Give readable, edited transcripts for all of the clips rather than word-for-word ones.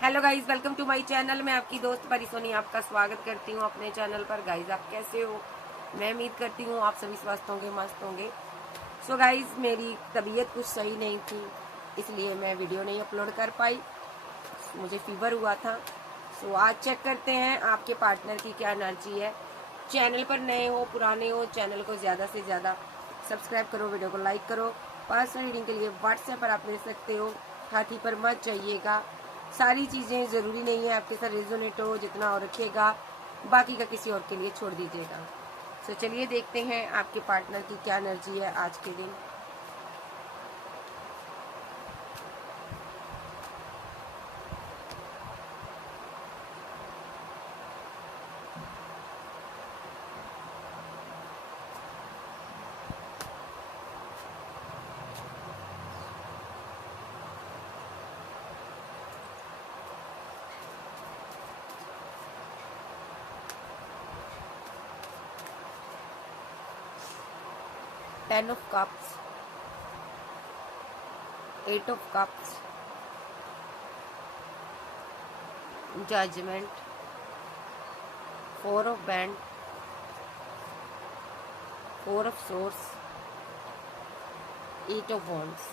Hello guys, welcome to my channel. मैं आपकी दोस्त परी सोनी आपका स्वागत करती हूँ अपने चैनल पर। गाइज आप कैसे हो? मैं उम्मीद करती हूँ आप सभी स्वस्थ होंगे, मस्त होंगे। सो गाइज मेरी तबीयत कुछ सही नहीं थी, इसलिए मैं वीडियो नहीं अपलोड कर पाई। मुझे फीवर हुआ था। सो आज चेक करते हैं आपके पार्टनर की क्या एनर्जी है। चैनल पर नए हो पुराने हो, चैनल को ज़्यादा से ज़्यादा सब्सक्राइब करो, वीडियो को लाइक करो। पर्सनल रीडिंग के लिए व्हाट्सएप पर आप ले सकते हो, हाथी पर मत जाइएगा। सारी चीज़ें ज़रूरी नहीं है आपके साथ रेजोनेट हो, जितना और रखिएगा, बाकी का किसी और के लिए छोड़ दीजिएगा। सो चलिए देखते हैं आपके पार्टनर की क्या एनर्जी है आज के दिन। Ten of cups, eight of cups, judgement, four of band, four of source, eight of wands.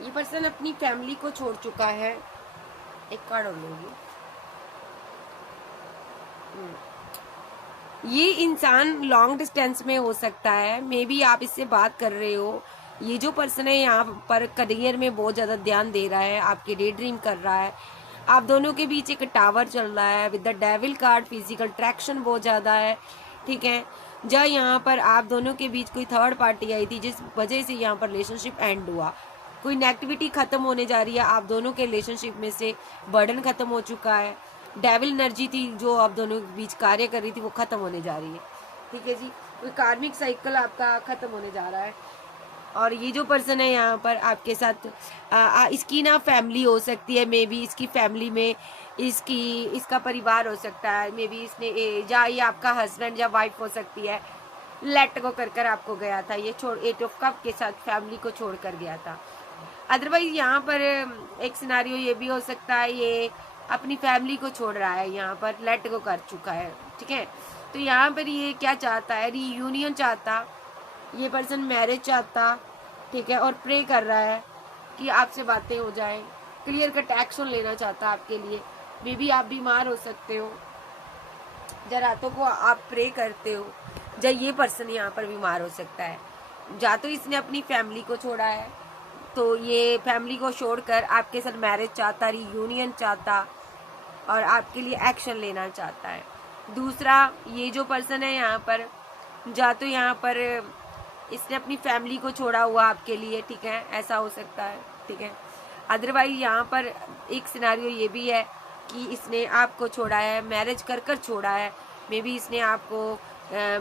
ये पर्सन अपनी फैमिली को छोड़ चुका है। एक कार्ड और लोगी। ये इंसान लॉन्ग डिस्टेंस में हो सकता है। मे बी आप इससे बात कर रहे हो। ये जो पर्सन है यहाँ पर करियर में बहुत ज्यादा ध्यान दे रहा है, आपके डे ड्रीम कर रहा है। आप दोनों के बीच एक टावर चल रहा है with the devil card. Physical traction बहुत ज्यादा है, ठीक है। जब यहाँ पर आप दोनों के बीच कोई थर्ड पार्टी आई थी, जिस वजह से यहाँ पर रिलेशनशिप एंड हुआ। कोई नेगेटिविटी खत्म होने जा रही है, आप दोनों के रिलेशनशिप में से बर्डन खत्म हो चुका है। डेविल एनर्जी थी जो आप दोनों के बीच कार्य कर रही थी, वो खत्म होने जा रही है, ठीक है जी। कोई कार्मिक साइकिल आपका खत्म होने जा रहा है। और ये जो पर्सन है यहाँ पर आपके साथ इसकी ना फैमिली हो सकती है। मे बी इसकी फैमिली में इसका परिवार हो सकता है। मे बी इसने या ये आपका हस्बैंड या वाइफ हो सकती है। लेट गो कर आपको गया था, ये छोड़ एट ऑफ कप के साथ फैमिली को छोड़ कर गया था। अदरवाइज यहाँ पर एक सिनारियो ये भी हो सकता है, ये अपनी फैमिली को छोड़ रहा है, यहाँ पर लेट गो कर चुका है, ठीक है। तो यहाँ पर ये क्या चाहता है? रीयूनियन चाहता, ये पर्सन मैरिज चाहता, ठीक है। और प्रे कर रहा है कि आपसे बातें हो जाएं, क्लियर कट एक्शन लेना चाहता आपके लिए। मे बी आप बीमार हो सकते हो, जब रातों को आप प्रे करते हो, जब ये पर्सन यहाँ पर बीमार हो सकता है। या तो इसने अपनी फैमिली को छोड़ा है, तो ये फैमिली को छोड़कर आपके साथ मैरिज चाहता, रीयूनियन चाहता और आपके लिए एक्शन लेना चाहता है। दूसरा, ये जो पर्सन है यहाँ पर, या तो यहाँ पर इसने अपनी फैमिली को छोड़ा हुआ आपके लिए, ठीक है, ऐसा हो सकता है, ठीक है। अदरवाइज यहाँ पर एक सिनारियो ये भी है कि इसने आपको छोड़ा है, मैरिज कर कर छोड़ा है। मे बी इसने आपको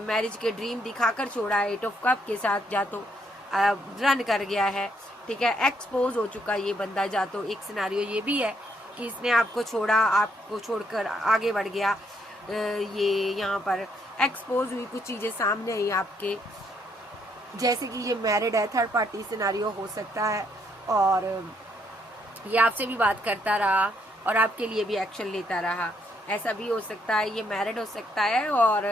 मैरिज के ड्रीम दिखाकर छोड़ा है एट ऑफ कप के साथ, या तो रन कर गया है, ठीक है, एक्सपोज हो चुका ये बंदा। जा तो एक सिनारियो ये भी है कि इसने आपको छोड़ा, आपको छोड़कर आगे बढ़ गया। ये यहाँ पर एक्सपोज हुई कुछ चीजें सामने आई आपके, जैसे कि ये मैरिड है, थर्ड पार्टी सिनारियो हो सकता है, और ये आपसे भी बात करता रहा और आपके लिए भी एक्शन लेता रहा, ऐसा भी हो सकता है। ये मैरिड हो सकता है और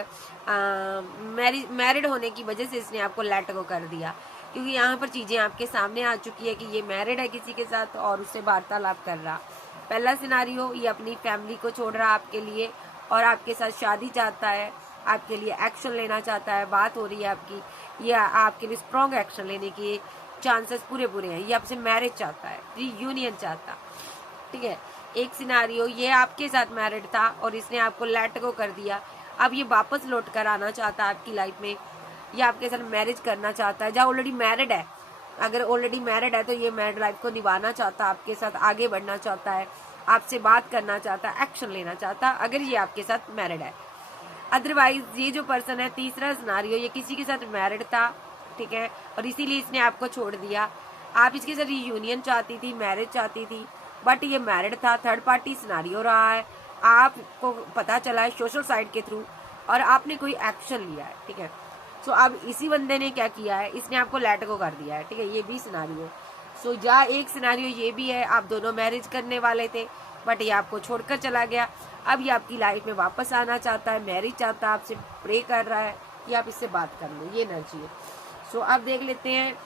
मैरिड होने की वजह से इसने आपको लेट गो कर दिया, क्योंकि यहाँ पर चीजें आपके सामने आ चुकी है कि ये मैरिड है किसी के साथ और उससे वार्तालाप कर रहा। पहला सिनारियो, ये अपनी फैमिली को छोड़ रहा आपके लिए और आपके साथ शादी चाहता है, आपके लिए एक्शन लेना चाहता है, बात हो रही है आपकी, ये आपके लिए स्ट्रॉन्ग एक्शन लेने की चांसेस पूरे पूरे हैं। ये आपसे मैरिज चाहता है, रीयूनियन चाहता, ठीक है। एक सिनारियो, ये आपके साथ मैरिड था और इसने आपको लेट गो कर दिया, अब ये वापस लौट कर आना चाहता है आपकी लाइफ में। ये आपके साथ मैरिज करना चाहता है, जहाँ ऑलरेडी मैरिड है। अगर ऑलरेडी मैरिड है तो ये मैरिड लाइफ को निभाना चाहता है, आपके साथ आगे बढ़ना चाहता है, आपसे बात करना चाहता है, एक्शन लेना चाहता है, अगर ये आपके साथ मैरिड है। अदरवाइज ये जो पर्सन है, तीसरा सिनारियो, ये किसी के साथ मैरिड था, ठीक है, और इसीलिए इसने आपको छोड़ दिया। आप इसके साथ यूनियन चाहती थी, मैरिज चाहती थी, बट ये मैरिड था, थर्ड पार्टी सिनारियो रहा है। आपको पता चला है सोशल साइट के थ्रू और आपने कोई एक्शन लिया है, ठीक है। सो अब इसी बंदे ने क्या किया है, इसने आपको लेट गो कर दिया है, ठीक है, ये भी सिनारियो। सो या एक सिनारियो ये भी है, आप दोनों मैरिज करने वाले थे बट ये आपको छोड़कर चला गया, अब ये आपकी लाइफ में वापस आना चाहता है, मैरिज चाहता है, आपसे प्रे कर रहा है कि आप इससे बात कर लो, ये एनर्जी है। सो अब देख लेते हैं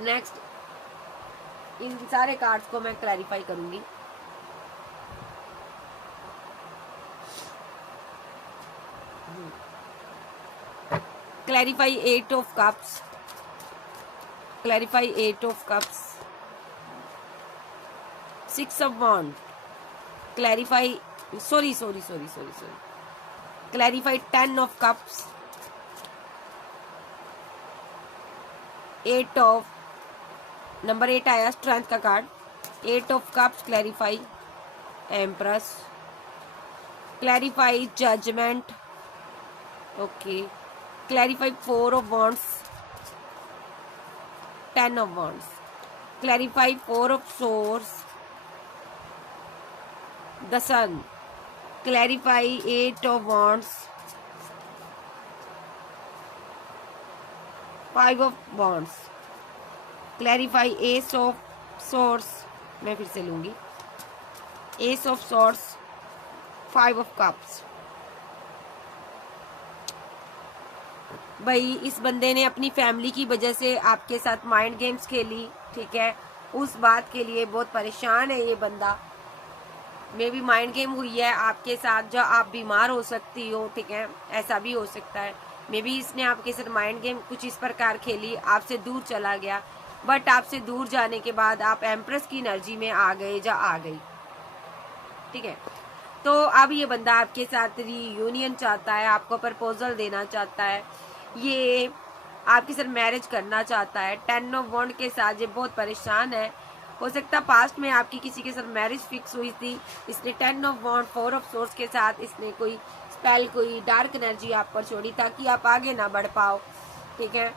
नेक्स्ट। इन सारे कार्ड्स को मैं क्लैरिफाई करूंगी। Clarify 8 of cups, clarify 8 of cups, 6 of wand, clarify sorry clarify 10 of cups, 8 of, number 8 आया स्ट्रेंथ का card, 8 of cups, clarify empress, clarify judgement, okay, clarify 4 of wands, 10 of wands, clarify 4 of source, the sun, clarify 8 of wands, 5 of wands, clarify ace of source, मैं फिर से लूंगी, ace of source, 5 of cups. भाई इस बंदे ने अपनी family की वजह से आपके साथ माइंड गेम्स खेली, ठीक है, उस बात के लिए बहुत परेशान है ये बंदा। मे भी माइंड गेम हुई है आपके साथ, जो आप बीमार हो सकती हो, ठीक है, ऐसा भी हो सकता है। मे भी इसने आपके साथ माइंड गेम कुछ इस प्रकार खेली, आपसे दूर चला गया, बट आपसे दूर जाने के बाद आप एम्प्रेस की एनर्जी में आ गए या आ गई, ठीक है। तो अब ये बंदा आपके साथ रीयूनियन चाहता है, आपको प्रपोजल देना चाहता है, ये आपके साथ मैरिज करना चाहता है। 10 ऑफ वॉन्ड के साथ ये बहुत परेशान है। हो सकता है पास्ट में आपकी किसी के साथ मैरिज फिक्स हुई थी, इसने 10 ऑफ वॉन्ड 4 ऑफ सोर्स के साथ इसने कोई स्पेल, कोई डार्क एनर्जी आप पर छोड़ी ताकि आप आगे ना बढ़ पाओ, ठीक है।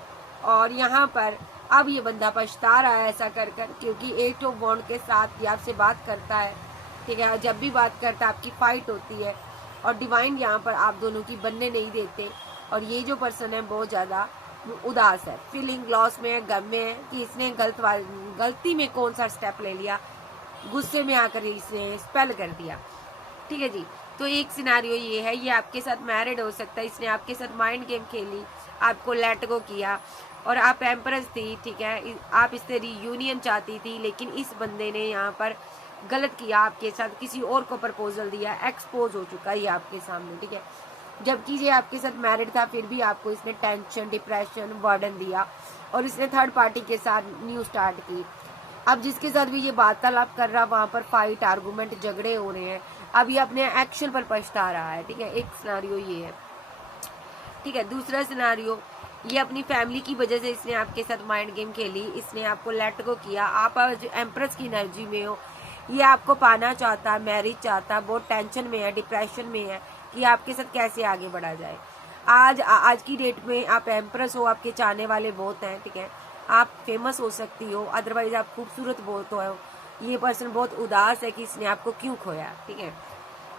और यहाँ पर अब ये बंदा पछता रहा है ऐसा कर कर, क्योंकि 8 ऑफ वॉन्ड के साथ ये आपसे बात करता है, ठीक है। जब भी बात करता है आपकी फाइट होती है, और डिवाइन यहाँ पर आप दोनों की बनने नहीं देते। और ये जो पर्सन है बहुत ज़्यादा उदास है, फीलिंग लॉस में है, गम में है कि इसने गलती में कौन सा स्टेप ले लिया, गुस्से में आकर इसने स्पेल कर दिया, ठीक है जी। तो एक सिनारियो ये है, ये आपके साथ मैरिड हो सकता है, इसने आपके साथ माइंड गेम खेली, आपको लेट गो किया, और आप एम्प्रेस थी, ठीक है, आप इससे रीयूनियन चाहती थी, लेकिन इस बंदे ने यहाँ पर गलत किया, आपके साथ किसी और को प्रपोजल दिया, एक्सपोज हो चुका है ये आपके सामने, ठीक है। जबकि ये आपके साथ मैरिड था, फिर भी आपको इसने टेंशन, डिप्रेशन, बर्डन दिया, और इसने थर्ड पार्टी के साथ न्यू स्टार्ट की। अब जिसके साथ भी ये वार्तालाप कर रहा, वहां पर फाइट, आर्गूमेंट, झगड़े हो रहे हैं। अब ये अपने एक्शन पर पछता रहा है, ठीक है। एक सिनारियो ये है, ठीक है। दूसरा सिनारियो, ये अपनी फैमिली की वजह से इसने आपके साथ माइंड गेम खेली, इसने आपको लेट गो किया, आप आज एम्प्रेस की एनर्जी में हो, ये आपको पाना चाहता, मैरिज चाहता, बहुत टेंशन में है, डिप्रेशन में है कि आपके साथ कैसे आगे बढ़ा जाए। आज की डेट में आप एम्प्रेस हो, आपके चाहने वाले बहुत हैं, ठीक है, आप फेमस हो सकती हो, अदरवाइज आप खूबसूरत बहुत हो। ये पर्सन बहुत उदास है कि इसने आपको क्यों खोया, ठीक है,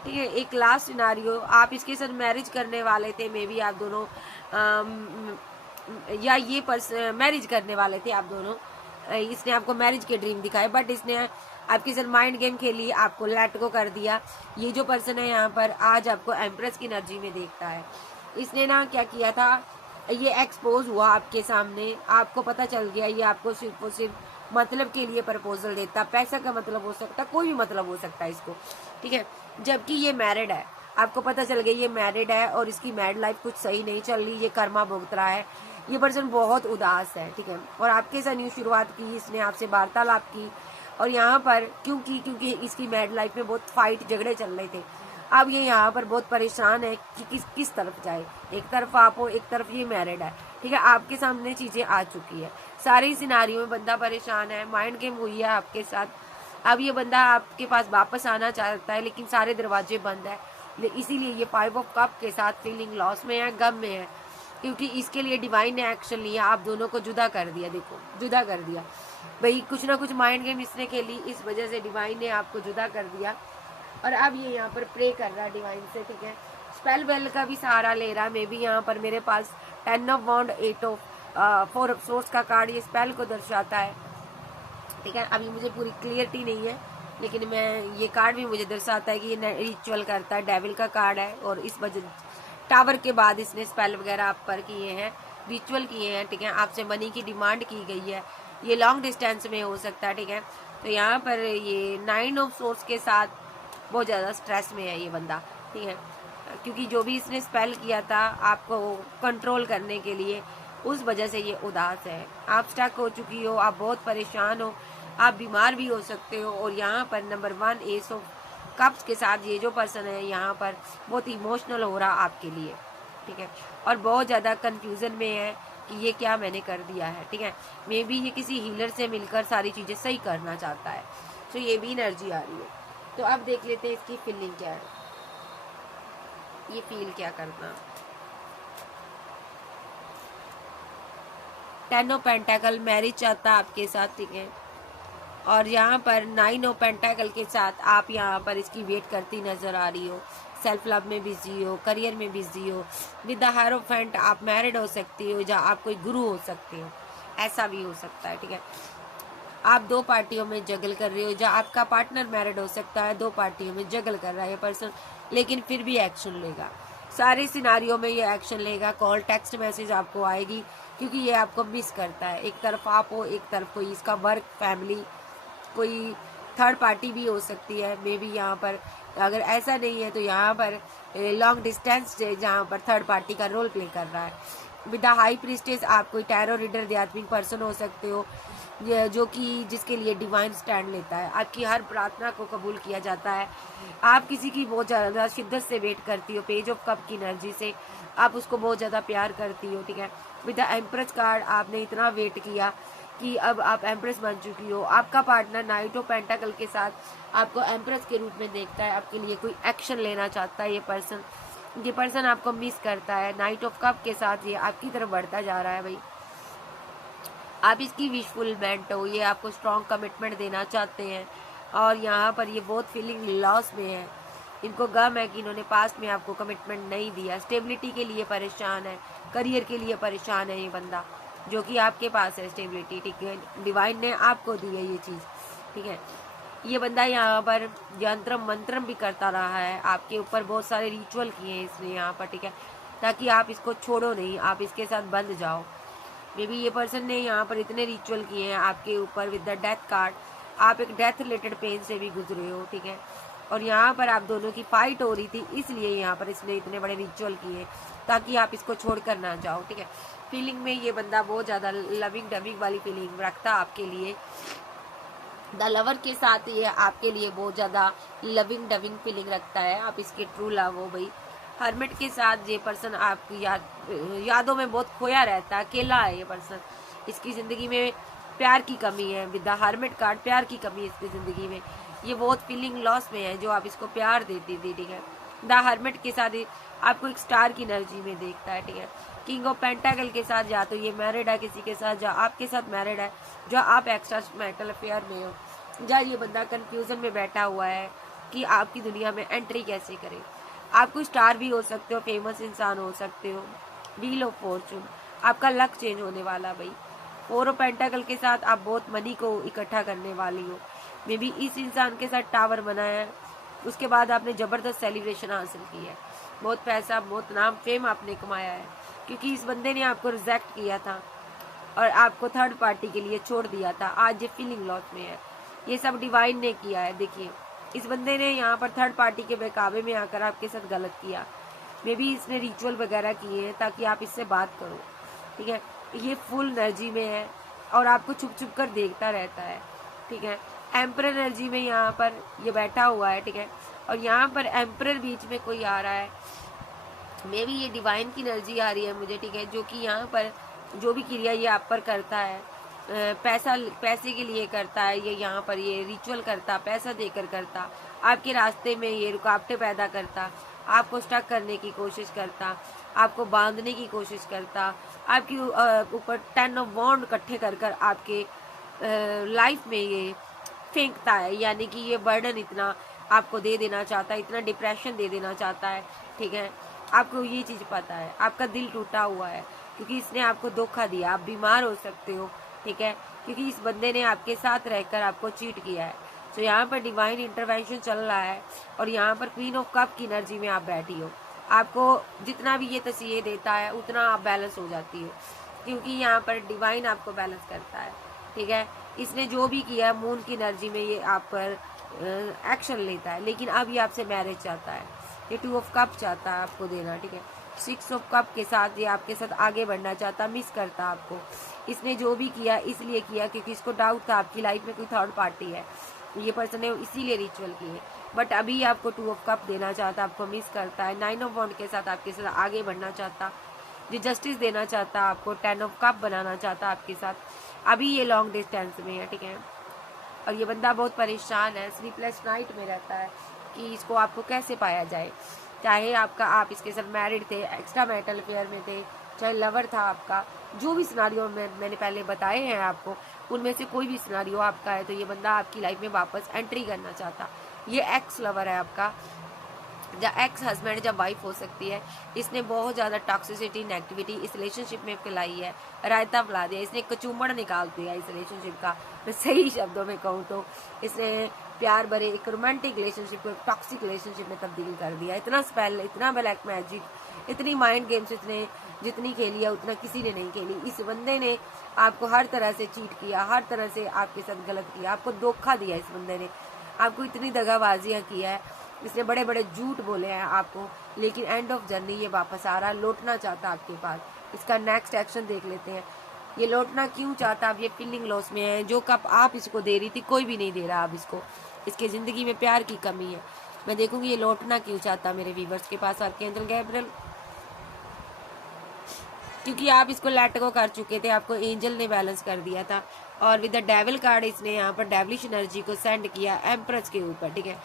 ठीक है। एक लास्ट सिनारियो, आप इसके साथ मैरिज करने वाले थे, मे बी आप दोनों या ये पर्सन मैरिज करने वाले थे आप दोनों, इसने आपको मैरिज के ड्रीम दिखाए, बट इसने आपके साथ माइंड गेम खेली, आपको लेट गो कर दिया। ये जो पर्सन है यहाँ पर आज आपको एम्प्रेस की एनर्जी में देखता है। इसने ना क्या किया था, ये एक्सपोज हुआ आपके सामने, आपको पता चल गया ये आपको सिर्फ और सिर्फ मतलब के लिए प्रपोजल देता, पैसा का मतलब हो सकता, कोई भी मतलब हो सकता है इसको, ठीक है। जबकि ये मैरिड है, आपको पता चल गया ये मैरिड है और इसकी मैरिड लाइफ कुछ सही नहीं चल रही, ये कर्मा भुगत रहा है, ये पर्सन बहुत उदास है, ठीक है। और आपके साथ न्यू शुरुआत की, इसने आपसे वार्तालाप की, और यहाँ पर क्योंकि इसकी मैरिड लाइफ में बहुत फाइट, झगड़े चल रहे थे। अब ये यहाँ पर बहुत परेशान है कि किस तरफ जाए, एक तरफ आप हो, एक तरफ ये मैरिड है, ठीक है। आपके सामने चीजें आ चुकी है, सारी सिनारियों में बंदा परेशान है, माइंड गेम हुई है आपके साथ। अब ये बंदा आपके पास वापस आना चाहता है, लेकिन सारे दरवाजे बंद है, इसीलिए ये 5 ऑफ कप के साथ फीलिंग लॉस में है, गम में है, क्योंकि इसके लिए डिवाइन ने एक्शन लिया, आप दोनों को जुदा कर दिया। देखो, जुदा कर दिया भाई, कुछ ना कुछ माइंड गेम इसने खेली, इस वजह से डिवाइन ने आपको जुदा कर दिया। और अब ये यहाँ पर प्रे कर रहा है डिवाइन से, ठीक है, स्पेल वेल का भी सहारा ले रहा है। मे भी यहाँ पर मेरे पास 10 of wand, 8 of 4 of source का कार्ड ये स्पेल को दर्शाता है, ठीक है। अभी मुझे पूरी क्लियरिटी नहीं है, लेकिन मैं ये कार्ड भी मुझे दर्शाता है कि ये रिचुअल करता है, डेविल का कार्ड है, और इस वजह टावर के बाद इसने स्पेल वगैरह आप पर किए हैं, रिचुअल किए हैं, ठीक है। आपसे मनी की डिमांड की गई है, ये लॉन्ग डिस्टेंस में हो सकता है, ठीक है। तो यहाँ पर ये 9 ऑफ सोर्स के साथ बहुत ज़्यादा स्ट्रेस में है ये बंदा, ठीक है, क्योंकि जो भी इसने स्पेल किया था आपको कंट्रोल करने के लिए, उस वजह से ये उदास है। आप स्टक हो चुकी हो, आप बहुत परेशान हो, आप बीमार भी हो सकते हो। और यहाँ पर नंबर 1 एस ऑफ कप्स के साथ ये जो पर्सन है यहाँ पर बहुत इमोशनल हो रहा आपके लिए, ठीक है, और बहुत ज़्यादा कंफ्यूजन में है कि ये क्या मैंने कर दिया है, ठीक है। मे बी ये किसी हीलर से मिलकर सारी चीज़ें सही करना चाहता है, तो ये भी एनर्जी आ रही है। तो अब देख लेते हैं इसकी फीलिंग क्या है, ये फील क्या करना। 10 ऑफ पेंटाकल मैरिज चाहता है आपके साथ, ठीक है, और यहाँ पर 9 ऑफ पेंटाकल के साथ आप यहाँ पर इसकी वेट करती नजर आ रही हो। सेल्फ लव में बिजी हो, करियर में बिजी हो, विद द हायरोफेंट आप मैरिड हो सकती हो, जहाँ आप कोई गुरु हो सकते हो, ऐसा भी हो सकता है, ठीक है। आप 2 पार्टियों में जगल कर रहे हो, जहाँ आपका पार्टनर मैरिड हो सकता है, 2 पार्टियों में जगल कर रहा है ये पर्सन, लेकिन फिर भी एक्शन लेगा। सारे सिनारियों में ये एक्शन लेगा। कॉल, टेक्स्ट मैसेज आपको आएगी, क्योंकि ये आपको मिस करता है। एक तरफ आप हो, एक तरफ कोई इसका वर्क, फैमिली, कोई थर्ड पार्टी भी हो सकती है मे बी यहाँ पर। अगर ऐसा नहीं है तो यहाँ पर लॉन्ग डिस्टेंस से जहाँ पर थर्ड पार्टी का रोल प्ले कर रहा है। विद द हाई प्रीस्टेस आप कोई टैरो रीडर, आध्यात्मिक पर्सन हो सकते हो, जो कि जिसके लिए डिवाइन स्टैंड लेता है। आपकी हर प्रार्थना को कबूल किया जाता है। आप किसी की बहुत ज़्यादा शिद्दत से वेट करती हो, पेज ऑफ कप की एनर्जी से आप उसको बहुत ज़्यादा प्यार करती हो, ठीक है। विद द एम्प्रेस कार्ड आपने इतना वेट किया कि अब आप एम्प्रेस बन चुकी हो। आपका पार्टनर नाइट ऑफ पेंटाकल के साथ आपको एम्प्रेस के रूप में देखता है, आपके लिए कोई एक्शन लेना चाहता है। ये पर्सन आपको मिस करता है। नाइट ऑफ कप के साथ ये आपकी तरफ बढ़ता जा रहा है भाई। आप इसकी विशफुलमेंट हो, ये आपको स्ट्रॉन्ग कमिटमेंट देना चाहते हैं, और यहाँ पर ये बहुत फीलिंग लॉस में है। इनको गम है कि इन्होंने पास्ट में आपको कमिटमेंट नहीं दिया। स्टेबिलिटी के लिए परेशान है, करियर के लिए परेशान है ये बंदा, जो कि आपके पास है स्टेबिलिटी, ठीक है। डिवाइन ने आपको दी है ये चीज़, ठीक है। ये बंदा यहाँ पर यंत्र मंत्र भी करता रहा है, आपके ऊपर बहुत सारे रिचुअल किए हैं इसने यहाँ पर, ठीक है, ताकि आप इसको छोड़ो नहीं, आप इसके साथ बंध जाओ। मे बी ये पर्सन ने यहाँ पर इतने रिचुअल किए हैं आपके ऊपर। विद द डेथ कार्ड आप एक डेथ रिलेटेड पेन से भी गुजरे हो, ठीक है, और यहाँ पर आप दोनों की फाइट हो रही थी, इसलिए यहाँ पर इसने इतने बड़े रिचुअल किए ताकि आप इसको छोड़ कर ना जाओ, ठीक है। फीलिंग में ये बंदा बहुत ज़्यादा लविंग डविंग वाली फीलिंग रखता आपके लिए। द लवर के साथ ये आपके लिए बहुत ज़्यादा लविंग डविंग फीलिंग रखता है, आप इसके ट्रू लव हो भाई। हर्मिट के साथ ये पर्सन आपकी यादों में बहुत खोया रहता है, अकेला है ये पर्सन। इसकी ज़िंदगी में प्यार की कमी है। विद द हर्मिट कार्ड प्यार की कमी है इसकी ज़िंदगी में। ये बहुत फीलिंग लॉस में है, जो आप इसको प्यार देती थी, ठीक है। द हर्मिट के साथ आपको एक स्टार की एनर्जी में देखता है, ठीक है। किंग ऑफ पेंटाकल के साथ या तो ये मैरिड है किसी के साथ, जहाँ आपके साथ मैरिड है, जो आप एक्स्ट्रा मैरिटल अफेयर में हो, जहाँ ये बंदा कंफ्यूजन में बैठा हुआ है कि आपकी दुनिया में एंट्री कैसे करे। आप कोई स्टार भी हो सकते हो, फेमस इंसान हो सकते हो। व्हील ऑफ फॉर्चून आपका लक चेंज होने वाला भाई। 4 ऑफ पेंटाकल के साथ आप बहुत मनी को इकट्ठा करने वाली हो। मे बी इस इंसान के साथ टावर बनाया है, उसके बाद आपने ज़बरदस्त सेलिब्रेशन हासिल की है, बहुत पैसा, बहुत नाम, फेम आपने कमाया है, क्योंकि इस बंदे ने आपको रिजेक्ट किया था और आपको थर्ड पार्टी के लिए छोड़ दिया था। आज ये फीलिंग लॉस में है। ये सब डिवाइन ने किया है। देखिए, इस बंदे ने यहाँ पर थर्ड पार्टी के बहकावे में आकर आपके साथ गलत किया। मे बी इसने रिचुअल वगैरह किए हैं ताकि आप इससे बात करो, ठीक है। ये फुल एनर्जी में है और आपको छुप छुप कर देखता रहता है, ठीक है। एम्परर एनर्जी में यहाँ पर ये बैठा हुआ है, ठीक है, और यहाँ पर एम्परर बीच में कोई आ रहा है। मे बी ये डिवाइन की एनर्जी आ रही है मुझे, ठीक है, जो कि यहाँ पर जो भी क्रिया ये आप पर करता है, पैसे के लिए करता है, ये यहाँ पर ये रिचुअल करता, पैसा देकर करता, आपके रास्ते में ये रुकावटें पैदा करता, आपको स्टक करने की कोशिश करता, आपको बांधने की कोशिश करता, आपके ऊपर 10 ऑफ वॉन्ड इकट्ठे कर कर आपके लाइफ में ये फेंकता है। यानी कि ये बर्डन इतना आपको दे देना चाहता है, इतना डिप्रेशन दे देना चाहता है, ठीक है। आपको ये चीज़ पता है, आपका दिल टूटा हुआ है क्योंकि इसने आपको धोखा दिया। आप बीमार हो सकते हो, ठीक है, क्योंकि इस बंदे ने आपके साथ रहकर आपको चीट किया है। तो यहाँ पर डिवाइन इंटरवेंशन चल रहा है और यहाँ पर क्वीन ऑफ कप की एनर्जी में आप बैठी हो। आपको जितना भी ये तस्वीर देता है उतना आप बैलेंस हो जाती हो, क्योंकि यहाँ पर डिवाइन आपको बैलेंस करता है। ठीक है, इसने जो भी किया मून की एनर्जी में ये आप पर एक्शन लेता है, लेकिन अब ये आपसे मैरिज चाहता है। ये 2 ऑफ कप चाहता है आपको देना। ठीक है, 6 ऑफ कप के साथ ये आपके साथ आगे बढ़ना चाहता, मिस करता आपको। इसने जो भी किया इसलिए किया क्योंकि इसको डाउट था आपकी लाइफ में कोई थर्ड पार्टी है, ये पर्सन ने इसीलिए रिचुअल किए। बट अभी आपको 2 ऑफ कप देना चाहता, आपको मिस करता है। 9 ऑफ वॉन्ड के साथ आपके साथ आगे बढ़ना चाहता, ये जस्टिस देना चाहता, आपको 10 ऑफ कप बनाना चाहता आपके साथ। अभी ये लॉन्ग डिस्टेंस में है। ठीक है, और ये बंदा बहुत परेशान है, स्लीपलेस नाइट में रहता है कि इसको आपको कैसे पाया जाए। चाहे आप इसके साथ मैरिड थे, एक्स्ट्रा मैरिटल अफेयर में थे, चाहे लवर था आपका, जो भी सिनारियो मैंने पहले बताए हैं आपको, उनमें से कोई भी सिनारियो आपका है तो ये बंदा आपकी लाइफ में वापस एंट्री करना चाहता। ये एक्स लवर है आपका, या एक्स हस्बैंड जब वाइफ हो सकती है। इसने बहुत ज़्यादा टॉक्सिसिटी नेगेटिविटी इस रिलेशनशिप में फैलाई है, रायता फैला दिया, इसने कचूमड़ निकाल दिया इस रिलेशनशिप का। मैं सही शब्दों में कहूँ तो इसने प्यार भरे एक रोमांटिक रिलेशनशिप को एक टॉक्सिक रिलेशनशिप में तब्दील कर दिया। इतना स्पेल, इतना ब्लैक मैजिक, इतनी माइंड गेम्स इसने जितनी खेली है उतना किसी ने नहीं खेली। इस बंदे ने आपको हर तरह से चीट किया, हर तरह से आपके साथ गलत किया, आपको धोखा दिया। इस बंदे ने आपको इतनी दगाबाजियाँ किया है, इसने बड़े बड़े झूठ बोले हैं आपको, लेकिन एंड ऑफ जर्नी ये वापस आ रहा है, लौटना चाहता आपके पास। इसका नेक्स्ट एक्शन देख लेते हैं। ये लौटना क्यों चाहता, अब ये फीलिंग लॉस में है। जो कप आप इसको दे रही थी कोई भी नहीं दे रहा अब इसको, इसके जिंदगी में प्यार की कमी है। मैं देखूंगी ये लौटना क्यों चाहता मेरे व्यूवर्स के पास। आर्कएंजल गैब्रियल, क्योंकि आप इसको लेट गो कर चुके थे, आपको एंजल ने बैलेंस कर दिया था, और विद द डेविल कार्ड इसने यहाँ पर डेविलिश एनर्जी को सेंड किया एम्प्रेस के ऊपर। ठीक है,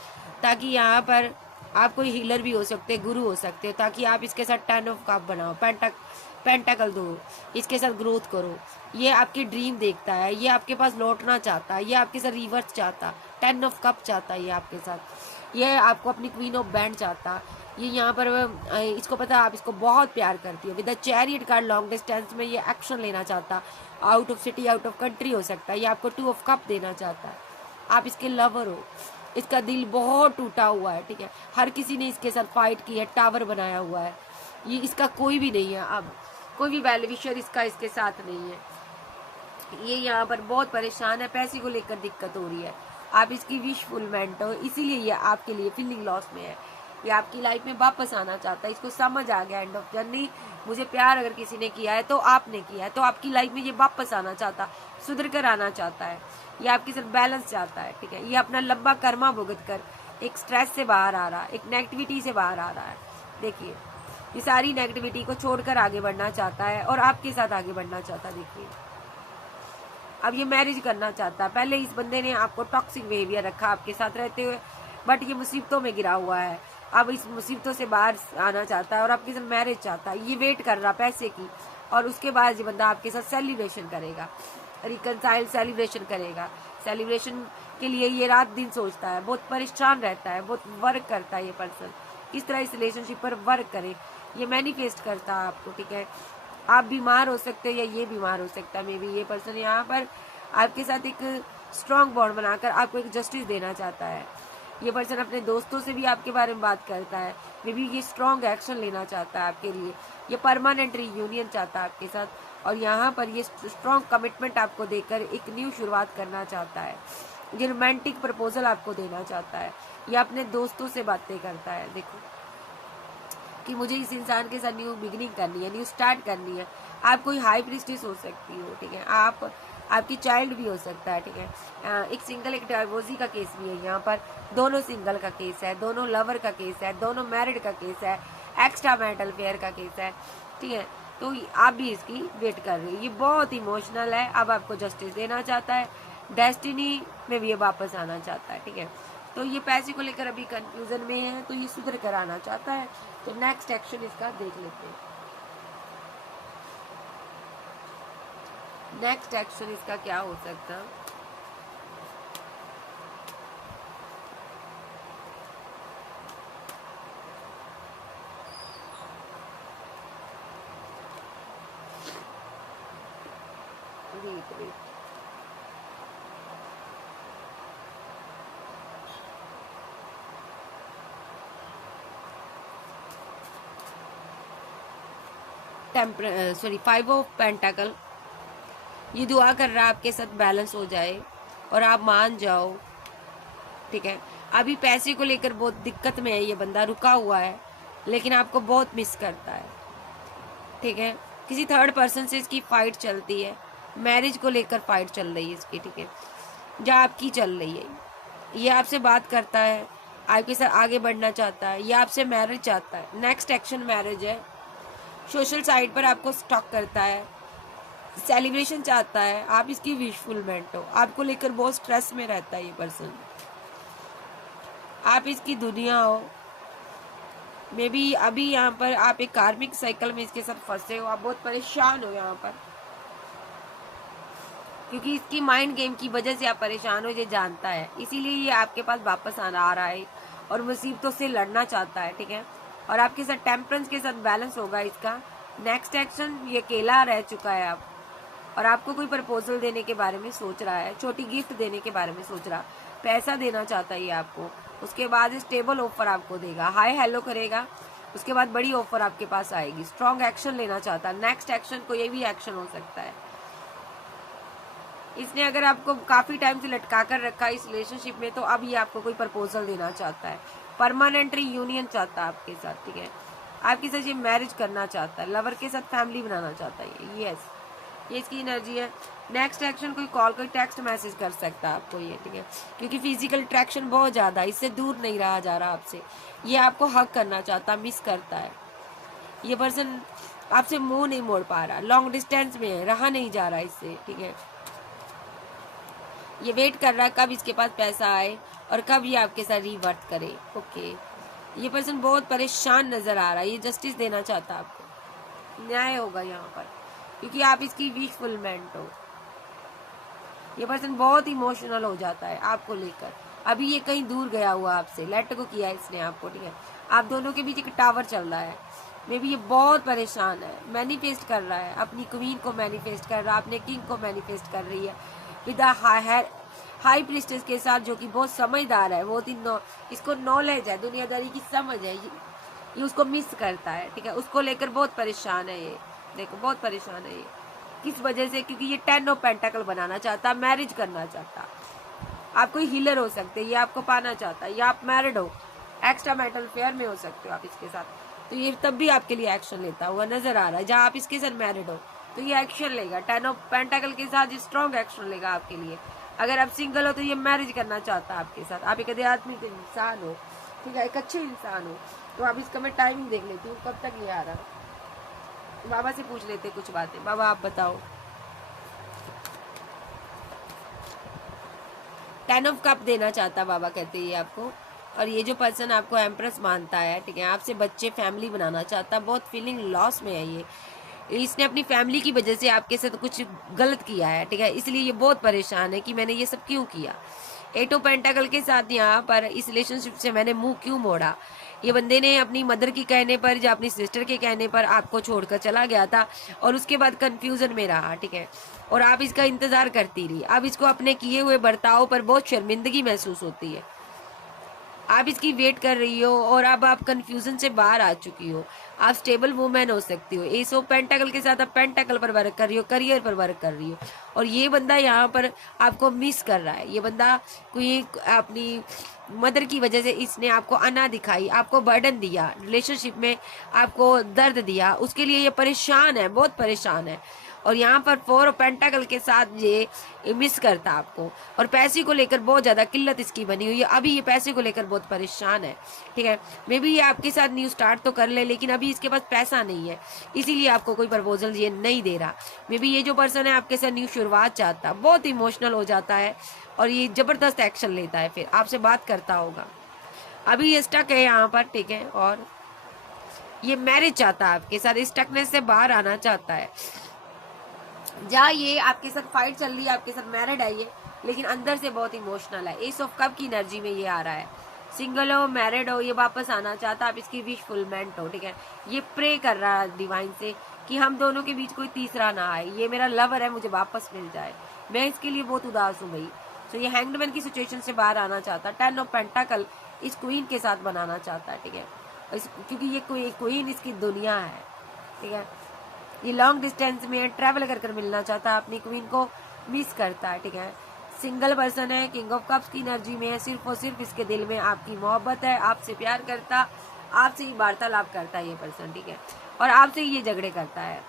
ताकि यहाँ पर आप कोई हीलर भी हो सकते, गुरु हो सकते हो, ताकि आप इसके साथ 10 ऑफ कप बनाओ, पेंटाकल दो, इसके साथ ग्रोथ करो। ये आपकी ड्रीम देखता है, ये आपके पास लौटना चाहता है, ये आपके साथ रिवर्स चाहता, 10 ऑफ कप चाहता है ये आपके साथ, ये आपको अपनी क्वीन ऑफ बैंड चाहता। ये यहाँ पर इसको पता है आप इसको बहुत प्यार करती हो। With the chariot card long distance में ये एक्शन लेना चाहता, out of city out of country हो सकता है। ये आपको 2 ऑफ कप देना चाहता है, आप इसके लवर हो, इसका दिल बहुत टूटा हुआ है। ठीक है, हर किसी ने इसके साथ फाइट की है, टावर बनाया हुआ है, ये इसका कोई भी नहीं है, अब कोई भी वेलविशर इसका इसके साथ नहीं है। ये यहाँ पर बहुत परेशान है, पैसे को लेकर दिक्कत हो रही है, आप इसकी विश फुलमेंट हो, इसीलिए ये आपके लिए फीलिंग लॉस में है। ये आपकी लाइफ में वापस आना चाहता है, इसको समझ आ गया एंड ऑफ जर्नी, मुझे प्यार अगर किसी ने किया है तो आपने किया है, तो आपकी लाइफ में ये वापस आना चाहता, सुधर कर आना चाहता है, ये आपके साथ बैलेंस चाहता है। ठीक है, ये अपना लंबा कर्मा भुगत कर एक स्ट्रेस से बाहर आ रहा है, एक नेगेटिविटी से बाहर आ रहा है। देखिए, ये सारी नेगेटिविटी को छोड़कर आगे बढ़ना चाहता है और आपके साथ आगे बढ़ना चाहता है। देखिए, अब ये मैरिज करना चाहता है। पहले इस बंदे ने आपको टॉक्सिक बिहेवियर रखा आपके साथ रहते हुए, बट ये मुसीबतों में गिरा हुआ है, अब इस मुसीबतों से बाहर आना चाहता है और आपके साथ मैरिज चाहता है। ये वेट कर रहा पैसे की, और उसके बाद ये बंदा आपके साथ सेलिब्रेशन करेगा, रिकनसाइल सेलिब्रेशन करेगा। सेलिब्रेशन के लिए ये रात दिन सोचता है, बहुत परेशान रहता है, बहुत वर्क करता है ये पर्सन, किस तरह इस रिलेशनशिप पर वर्क करे, ये मैनिफेस्ट करता है आपको। ठीक है, आप बीमार हो सकते हो या ये बीमार हो सकता है, मे बी ये पर्सन यहाँ पर आपके साथ एक स्ट्रॉन्ग बॉन्ड बनाकर आपको एक जस्टिस देना चाहता है। ये पर्सन अपने दोस्तों से भी आपके बारे में बात करता है, मे बी ये स्ट्रॉन्ग एक्शन लेना चाहता है आपके लिए, ये परमानेंट रीयूनियन चाहता है आपके साथ, और यहाँ पर ये स्ट्रॉन्ग कमिटमेंट आपको देकर एक न्यू शुरुआत करना चाहता है, ये रोमांटिक प्रपोजल आपको देना चाहता है, ये अपने दोस्तों से बातें करता है। देखो कि मुझे इस इंसान के साथ न्यू बिगिनिंग करनी है, न्यू स्टार्ट करनी है। आप कोई हाई प्रीस्टेस हो सकती हो, ठीक है, आप आपकी चाइल्ड भी हो सकता है। ठीक है, एक सिंगल एक डाइवोर्सी का केस भी है यहाँ पर, दोनों सिंगल का केस है, दोनों लवर का केस है, दोनों मैरिड का केस है, एक्स्ट्रा मैरिटल अफेयर का केस है। ठीक है, तो आप भी इसकी वेट कर रही है। ये बहुत इमोशनल है, अब आपको जस्टिस देना चाहता है, डेस्टिनी में भी ये वापस आना चाहता है। ठीक है, तो ये पैसे को लेकर अभी कंफ्यूजन में है, तो ये सुधर कर आना चाहता है। तो नेक्स्ट एक्शन इसका देख लेते हैं। नेक्स्ट एक्शन इसका क्या हो सकता है? Wait wait five of pentacle. ये दुआ कर रहा है आपके साथ बैलेंस हो जाए और आप मान जाओ, ठीक है। अभी पैसे को लेकर बहुत दिक्कत में है ये बंदा, रुका हुआ है, लेकिन आपको बहुत मिस करता है, ठीक है। किसी थर्ड पर्सन से इसकी फाइट चलती है, मैरिज को लेकर फाइट चल रही है इसकी, ठीक है, जहाँ आपकी चल रही है। ये आपसे बात करता है, आपके साथ आगे बढ़ना चाहता है, ये आपसे मैरिज चाहता है, नेक्स्ट एक्शन मैरिज है। सोशल साइड पर आपको स्टॉक करता है, सेलिब्रेशन चाहता है, आप इसकी विशफुलमेंट हो, आपको लेकर बहुत स्ट्रेस में रहता है ये पर्सन, आप इसकी दुनिया हो। मे बी अभी यहाँ पर आप एक कार्मिक साइकिल में इसके साथ फंसे हो, आप बहुत परेशान हो यहाँ पर, क्योंकि इसकी माइंड गेम की वजह से आप परेशान हो, ये जानता है, इसीलिए ये आपके पास वापस आ रहा है और मुसीबतों से लड़ना चाहता है, ठीक है। और आपके साथ टेम्परेंस के साथ बैलेंस होगा इसका। नेक्स्ट एक्शन, ये अकेला रह चुका है आप, और आपको कोई प्रपोजल देने के बारे में सोच रहा है, छोटी गिफ्ट देने के बारे में सोच रहा, पैसा देना चाहता है ये आपको, उसके बाद स्टेबल ऑफर आपको देगा, हाय हेलो करेगा, उसके बाद बड़ी ऑफर आपके पास आएगी, स्ट्रॉन्ग एक्शन लेना चाहता है। नेक्स्ट एक्शन कोई भी एक्शन हो सकता है। इसने अगर आपको काफी टाइम से लटका कर रखा है इस रिलेशनशिप में, तो अब ये आपको कोई प्रपोजल देना चाहता है, परमानेंट यूनियन चाहता है आपके साथ, ठीक है। आपके साथ ये मैरिज करना चाहता है, लवर के साथ फैमिली बनाना चाहता है, यस, ये इसकी एनर्जी है। नेक्स्ट एक्शन कोई कॉल, कोई टेक्स्ट मैसेज कर सकता है आपको ये, ठीक है, क्योंकि फिजिकल अट्रैक्शन बहुत ज्यादा, इससे दूर नहीं रहा जा रहा आपसे, ये आपको हक करना चाहता, मिस करता है। ये पर्सन आपसे मुंह नहीं मोड़ पा रहा, लॉन्ग डिस्टेंस में है, रहा नहीं जा रहा इससे, ठीक है। ये वेट कर रहा है कब इसके पास पैसा आए और कब ये आपके साथ रिवर्ट करे, ओके। ये पर्सन बहुत परेशान नजर आ रहा है, ये जस्टिस देना चाहता है आपको, न्याय होगा यहाँ पर, क्योंकि आप इसकी विशफुलमेंट हो। ये पर्सन बहुत इमोशनल हो जाता है आपको लेकर, अभी ये कहीं दूर गया हुआ आपसे, लेट को किया इसने आपको, ठीक है। आप दोनों के बीच एक टावर चल रहा है, मे बी ये बहुत परेशान है, मैनिफेस्ट कर रहा है, अपनी क्वीन को मैनिफेस्ट कर रहा है, अपने किंग को मैनिफेस्ट कर रही है विद हाई प्रिस्टेस के साथ, जो कि बहुत समझदार है, बहुत ही इसको नॉलेज है, दुनियादारी की समझ है, ये उसको मिस करता है, ठीक है, उसको लेकर बहुत परेशान है ये, देखो बहुत परेशान है ये, किस वजह से, क्योंकि ये 10 ऑफ पेंटाकल बनाना चाहता, मैरिज करना चाहता, आप कोई हीलर हो सकते, ये आपको पाना चाहता है, या आप मैरिड हो, एक्स्ट्रा मैरिटल अफेयर में हो सकते हो आप इसके साथ, तो ये तब भी आपके लिए एक्शन लेता हुआ नजर आ रहा है। जहाँ आप इसके साथ मैरिड हो तो ये एक्शन लेगा, 10 ऑफ पेंटाकल के साथ स्ट्रॉन्ग एक्शन लेगा आपके लिए। अगर आप सिंगल हो तो ये मैरिज करना चाहता है आपके साथ, आप एक आध्यात्मिक इंसान हो, ठीक है, एक अच्छे इंसान हो, तो आप इसका मैं टाइमिंग देख लेती हूँ कब तक ये आ रहा है। बाबा से पूछ लेते कुछ बातें, बाबा आप बताओ। 10 ऑफ कप देना चाहता बाबा कहते हैं आपको, और ये जो पर्सन आपको एम्प्रेस मानता है, ठीक है, आपसे बच्चे फैमिली बनाना चाहता, बहुत फीलिंग लॉस में है ये, इसने अपनी फैमिली की वजह से आपके साथ कुछ गलत किया है, ठीक है, इसलिए ये बहुत परेशान है कि मैंने ये सब क्यों किया। 8 ऑफ पेंटाकल के साथ यहाँ पर इस रिलेशनशिप से मैंने मुंह क्यों मोड़ा। ये बंदे ने अपनी मदर की कहने पर या अपनी सिस्टर के कहने पर आपको छोड़कर चला गया था, और उसके बाद कंफ्यूजन में रहा, ठीक है, और आप इसका इंतजार करती रही। अब इसको अपने किए हुए बर्ताव पर बहुत शर्मिंदगी महसूस होती है, आप इसकी वेट कर रही हो, और अब आप कंफ्यूजन से बाहर आ चुकी हो, आप स्टेबल वुमेन हो सकती हो। एस ऑफ पेंटाकल के साथ आप पेंटाकल पर वर्क कर रही हो, करियर पर वर्क कर रही हो, और ये बंदा यहाँ पर आपको मिस कर रहा है। ये बंदा कोई अपनी मदर की वजह से इसने आपको अना दिखाई, आपको बर्डन दिया, रिलेशनशिप में आपको दर्द दिया, उसके लिए ये परेशान है, बहुत परेशान है। और यहाँ पर 4 ऑफ पेंटाकल के साथ ये मिस करता आपको, और पैसे को लेकर बहुत ज्यादा किल्लत इसकी बनी हुई है, अभी ये पैसे को लेकर बहुत परेशान है, ठीक है। मे बी ये आपके साथ न्यू स्टार्ट तो कर ले, लेकिन अभी इसके पास पैसा नहीं है, इसीलिए आपको कोई प्रपोजल ये नहीं दे रहा। मे बी ये जो पर्सन है आपके साथ न्यू शुरुआत चाहता, बहुत इमोशनल हो जाता है, और ये जबरदस्त एक्शन लेता है, फिर आपसे बात करता होगा। अभी ये स्टक है यहाँ पर, ठीक है, और ये मैरिज चाहता है आपके साथ, स्टकनेस से बाहर आना चाहता है। जहाँ ये आपके साथ फाइट चल रही है, आपके साथ मैरिड है ये, लेकिन अंदर से बहुत इमोशनल है। एस ऑफ कप की एनर्जी में ये आ रहा है, सिंगल हो मैरिड हो, ये वापस आना चाहता, आप इसकी विशफुलमेंट हो, ठीक है। ये प्रे कर रहा है डिवाइन से कि हम दोनों के बीच कोई तीसरा ना आए, ये मेरा लवर है, मुझे वापस मिल जाए, मैं इसके लिए बहुत उदास हूँ भाई। तो ये हैंगमैन की सिचुएशन से बाहर आना चाहता, 10 ऑफ पेंटाकल इस क्वीन के साथ बनाना चाहता है, ठीक है, क्योंकि ये क्वीन इसकी दुनिया है, ठीक है। ये लॉन्ग डिस्टेंस में ट्रैवल कर मिलना चाहता है, अपनी क्वीन को मिस करता है, ठीक है। सिंगल पर्सन है, किंग ऑफ कप्स की एनर्जी में है, सिर्फ और सिर्फ इसके दिल में आपकी मोहब्बत है, आपसे प्यार करता, आपसे ही वार्तालाप करता है ये पर्सन, ठीक है। और आपसे ही ये झगड़े करता है,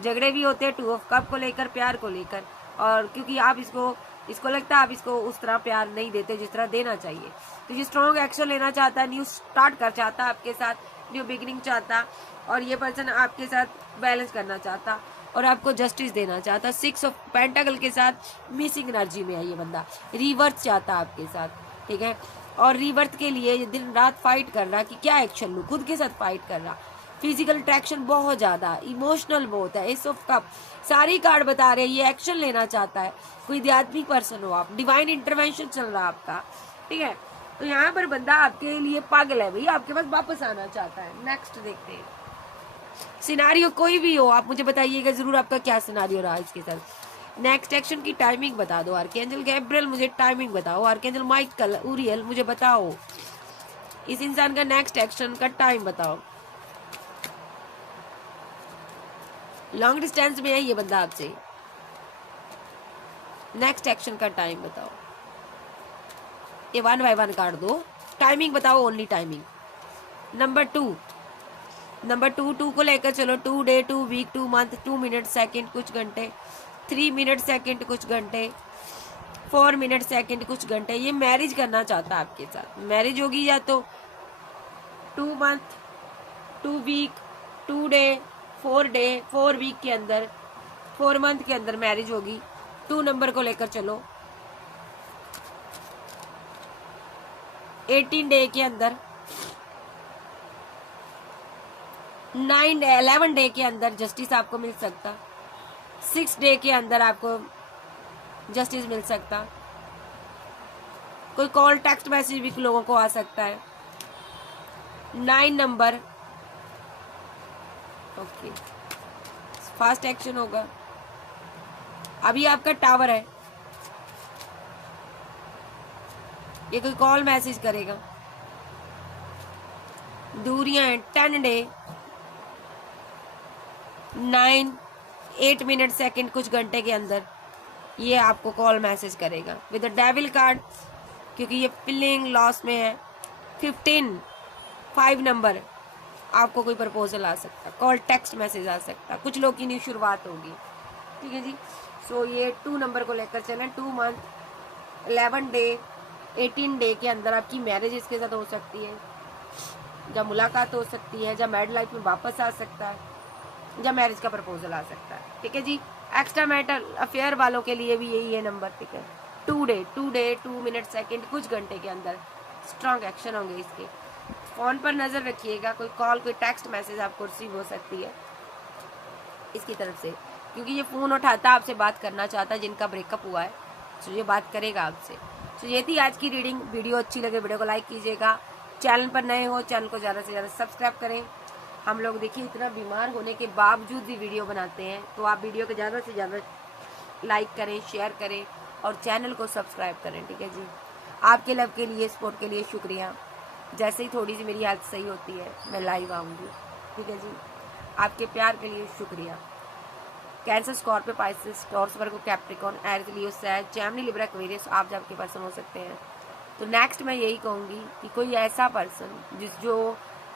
झगड़े भी होते हैं 2 ऑफ कप को लेकर, प्यार को लेकर, और क्योंकि आप इसको लगता है आप इसको उस तरह प्यार नहीं देते जिस तरह देना चाहिए। तो ये स्ट्रॉन्ग एक्शन लेना चाहता है, न्यू स्टार्ट कर चाहता है आपके साथ, न्यू बिगिनिंग चाहता, और ये पर्सन आपके साथ बैलेंस करना चाहता और आपको जस्टिस देना चाहता। 6 ऑफ पेंटाकल के साथ मिसिंग एनर्जी में है ये बंदा, रिवर्स चाहता आपके साथ, ठीक है। और रिवर्स के लिए ये दिन रात फाइट कर रहा कि क्या एक्शन लूँ, खुद के साथ फाइट कर रहा। फिजिकल अट्रैक्शन बहुत ज्यादा, इमोशनल बहुत है। एस ऑफ कप सारी कार्ड बता रहे हैं ये एक्शन लेना चाहता है। कोई आध्यात्मिक पर्सन हो आप, डिवाइन इंटरवेंशन चल रहा है आपका, ठीक है। तो यहाँ पर बंदा आपके लिए पागल है भाई, आपके पास वापस आना चाहता है। नेक्स्ट देखते हैं सिनारियो, कोई भी हो आप मुझे बताइएगा जरूर आपका क्या सिनारियो रहा इसके साथ। नेक्स्ट एक्शन की टाइमिंग बता दो। आर्कएंजल गैब्रियल मुझे टाइमिंग बताओ। आर्कएंजल माइकल ऊरियल मुझे बताओ इस इंसान का नेक्स्ट एक्शन का टाइम बताओ। लॉन्ग डिस्टेंस में है ये बंदा आपसे, नेक्स्ट एक्शन का टाइम बताओ। ये 1 बाय 1 काट दो, टाइमिंग बताओ, ओनली टाइमिंग। नंबर 2 को लेकर चलो। 2 day, 2 week, 2 month, 2 minute second कुछ घंटे, 3 मिनट सेकंड कुछ घंटे, 4 मिनट सेकंड कुछ घंटे। ये मैरिज करना चाहता है आपके साथ, मैरिज होगी या तो 2 month, 2 week, 2 day, 4 day, 4 week के अंदर, 4 मंथ के अंदर मैरिज होगी। 2 नंबर को लेकर चलो। 18 डे के अंदर, 11 डे के अंदर जस्टिस आपको मिल सकता। 6 डे के अंदर आपको जस्टिस मिल सकता। कोई कॉल टेक्स्ट मैसेज भी लोगों को आ सकता है। 9 नंबर, ओके, फास्ट एक्शन होगा। अभी आपका टावर है, ये कोई कॉल मैसेज करेगा। दूरियां हैं 10 डे, 9, 8 मिनट सेकंड कुछ घंटे के अंदर ये आपको कॉल मैसेज करेगा विद द डेविल कार्ड, क्योंकि ये फीलिंग लॉस में है। 15, 5 नंबर, आपको कोई प्रपोजल आ सकता, कॉल टेक्स्ट मैसेज आ सकता, कुछ लोग की न्यू शुरुआत होगी, ठीक है जी। सो ये 2 नंबर को लेकर चलें। 2 मंथ, 11 डे, 18 डे के अंदर आपकी मैरिज इसके साथ हो सकती है, जब मुलाकात हो सकती है, जब मैरिड लाइफ में वापस आ सकता है, जब मैरिज का प्रपोजल आ सकता है, ठीक है जी। एक्स्ट्रा मैटर अफेयर वालों के लिए भी यही है नंबर, ठीक है। 2 डे, 2 मिनट सेकंड कुछ घंटे के अंदर स्ट्रॉन्ग एक्शन होंगे इसके। फोन पर नजर रखिएगा, कोई कॉल, कोई टेक्स्ट मैसेज आपको रिसीव हो सकती है इसकी तरफ से, क्योंकि ये फोन उठाता, आपसे बात करना चाहता है, जिनका ब्रेकअप हुआ है, तो ये बात करेगा आपसे। तो ये थी आज की रीडिंग। वीडियो अच्छी लगे वीडियो को लाइक कीजिएगा, चैनल पर नए हो चैनल को ज़्यादा से ज़्यादा सब्सक्राइब करें। हम लोग देखिए इतना बीमार होने के बावजूद भी वीडियो बनाते हैं, तो आप वीडियो को ज़्यादा से ज़्यादा लाइक करें, शेयर करें और चैनल को सब्सक्राइब करें, ठीक है जी। आपके लव के लिए, सपोर्ट के लिए शुक्रिया। जैसे ही थोड़ी सी मेरी हेल्थ सही होती है मैं लाइव आऊँगी, ठीक है जी। आपके प्यार के लिए शुक्रिया। कैंसर, स्कॉर्पियो, पाइसेस, टॉरस, वर्गो, कैप्रिकॉर्न, एरीज, लियो, सैज, जेमिनी, लिब्रा, एक्वेरियस आप जब के पर्सन हो सकते हैं। तो नेक्स्ट मैं यही कहूँगी कि कोई ऐसा पर्सन जो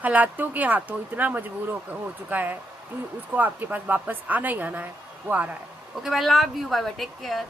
हालातों के हाथों इतना मजबूर हो चुका है कि उसको आपके पास वापस आना ही आना है, वो आ रहा है। Okay, bye, love you, bye bye, take care.